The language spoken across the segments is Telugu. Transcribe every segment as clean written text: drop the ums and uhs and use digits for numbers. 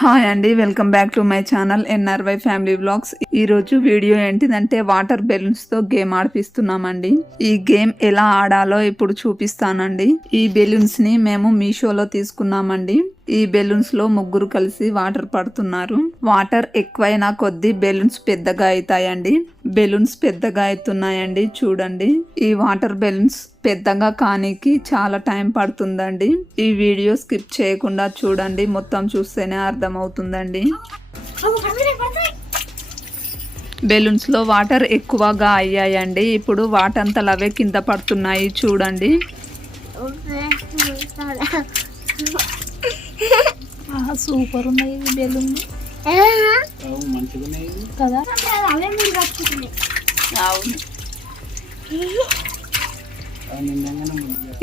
హాయ్ అండి, welcome back to my channel ఎన్ఆర్వై family vlogs. ఈ రోజు వీడియో ఏంటిదంటే వాటర్ బెలూన్స్ తో గేమ్ ఆడిపిస్తున్నామండి. ఈ గేమ్ ఎలా ఆడాలో ఇప్పుడు చూపిస్తానండి. ఈ బెలూన్స్ ని మేము మీషోలో తీసుకున్నామండి. ఈ బెలూన్స్ లో ముగ్గురు కలిసి వాటర్ పడుతున్నారు. వాటర్ ఎక్కువైనా కొద్దీ బెలూన్స్ పెద్దగా అవుతాయండి. బెలూన్స్ పెద్దగా అవుతున్నాయండి. చూడండి, ఈ వాటర్ బెలూన్స్ పెద్దగా కానీకి చాలా టైం పడుతుందండి. ఈ వీడియో స్కిప్ చేయకుండా చూడండి, మొత్తం చూస్తేనే అర్థమవుతుందండి. బెలూన్స్ లో వాటర్ ఎక్కువగా అయ్యాయండి. ఇప్పుడు వాటంతలు అవే కింద పడుతున్నాయి. చూడండి, సూపర్ ఉన్నాయి బెలూన్ కదా.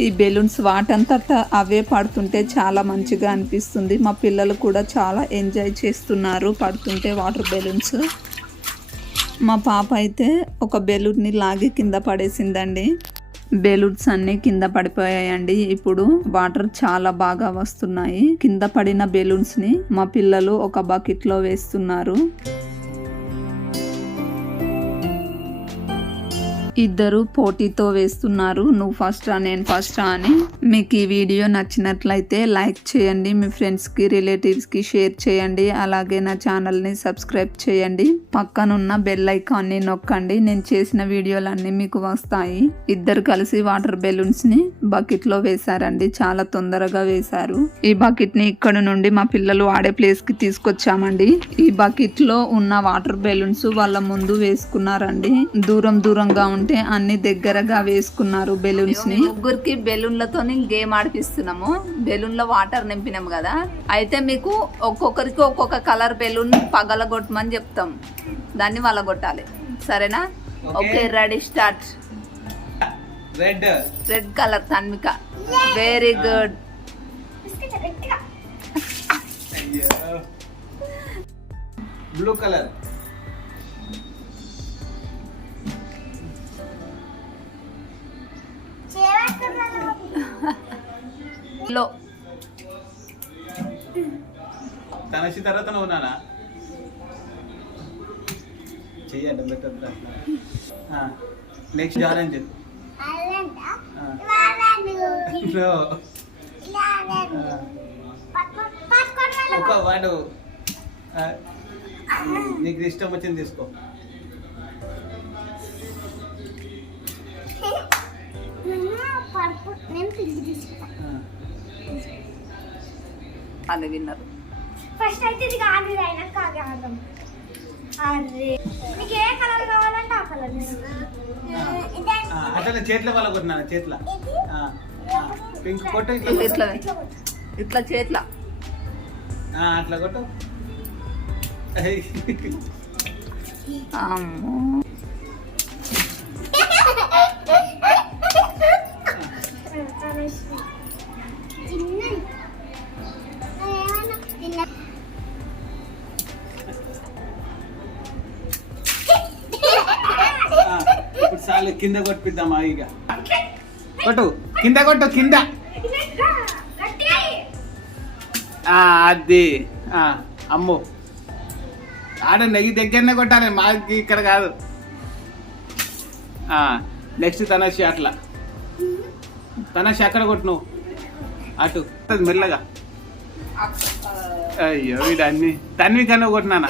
ఈ బెలూన్స్ వాటంతట అవే పడుతుంటే చాలా మంచిగా అనిపిస్తుంది. మా పిల్లలు కూడా చాలా ఎంజాయ్ చేస్తున్నారు పడుతుంటే వాటర్ బెలూన్స్. మా పాప అయితే ఒక బెలూన్ని లాగి కింద పడేసిందండి. బెలూన్స్ అన్ని కింద పడిపోయాయండి. ఇప్పుడు వాటర్ చాలా బాగా వస్తున్నాయి. కింద పడిన బెలూన్స్ ని మా పిల్లలు ఒక బకెట్ లో వేస్తున్నారు. ఇద్దరు పోటీతో వేస్తున్నారు, నువ్వు ఫస్ట్ రా నేను ఫస్ట్ రా అని. మీకు ఈ వీడియో నచ్చినట్లయితే లైక్ చేయండి, మీ ఫ్రెండ్స్ కి రిలేటివ్స్ కి షేర్ చేయండి. అలాగే నా ఛానల్ ని సబ్స్క్రైబ్ చేయండి. పక్కనున్న బెల్ ఐకాన్ ని నొక్కండి. నేను చేసిన వీడియోలన్నీ మీకు వస్తాయి. ఇద్దరు కలిసి వాటర్ బెలూన్స్ ని బకెట్ లో వేశారండి. చాలా తొందరగా వేశారు. ఈ బకెట్ ని ఇక్కడ నుండి మా పిల్లలు ఆడే ప్లేస్ కి తీసుకొచ్చామండి. ఈ బకెట్ లో ఉన్న వాటర్ బెలూన్స్ వాళ్ళ ముందు వేసుకున్నారండి. దూరంగా ఉంటే అన్ని దగ్గరగా వేసుకున్నారు బెలూన్స్ ని. ముగ్గురికి బెలూన్లతో గేమ్ ఆడిపిస్తున్నాము. బెలూన్ లో వాటర్ నింపినాము కదా, అయితే మీకు ఒక్కొక్కరికి ఒక్కొక్క కలర్ బెలూన్ పగలగొట్టమని చెప్తాం. దాన్ని వలగొట్టాలి, సరేనా? Okay, ready, start. Red colour Tanvika. Very good. Blue colour. తనసి తర్వాత నువ్వు నానా చెయ్యండి బెటర్. Next orange. ఒక వాడు నీకు ఇష్టం వచ్చింది తీసుకో. అది విన్నారు. ఫస్ట్ అయితే ఇది కాదు, అయినాక అది ఆడదాం. అరే నీకు ఏ కలర్ కావాలంటే ఆ కలర్. అట్లా చేతిలో వాళ్ళ కొట్టినా, చేతిలో పింక్ కొట్టు. ఇట్లా ఇట్లా చేతిలో అట్లా కొట్టు. అమ్మో, ఇప్పుడు చాలు, కింద కొట్టిద్దామా? ఇక కొట్టు, కింద కొట్టు, కింద. అది అమ్మో, ఆడ నెయ్యి దగ్గరనే కొట్టాలి, మాకు ఇక్కడ కాదు. నెక్స్ట్ తనసి. అట్లా తనసి అక్కడ కొట్టు నువ్వు, అటు మెల్లగా. అయ్యో వీడు అన్ని తన్వికన్నా కొట్టినానా.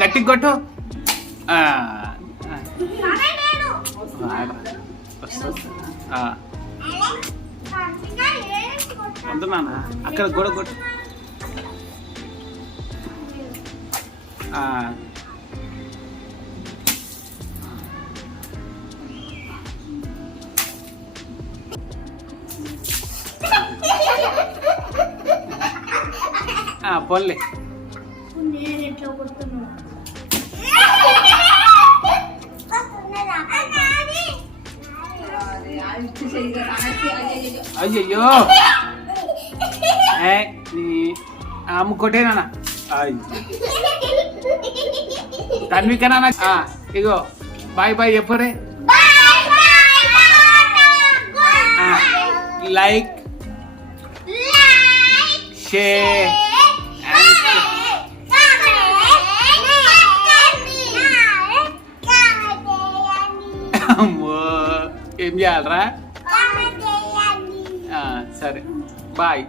గట్టి కొట్టు. వద్దున్నానా, అక్కడ గొడ కొట్టు. పోన్లే. అయ్యయ్యో, అమ్ముకోటేనా తన్వికనా? ఇగో బాయ్ బాయ్ చెప్పరే. లైక్ షేర్ అమ్మో ఏం చేయాలరా సరే bye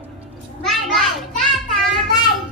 Bye bye. Bye bye.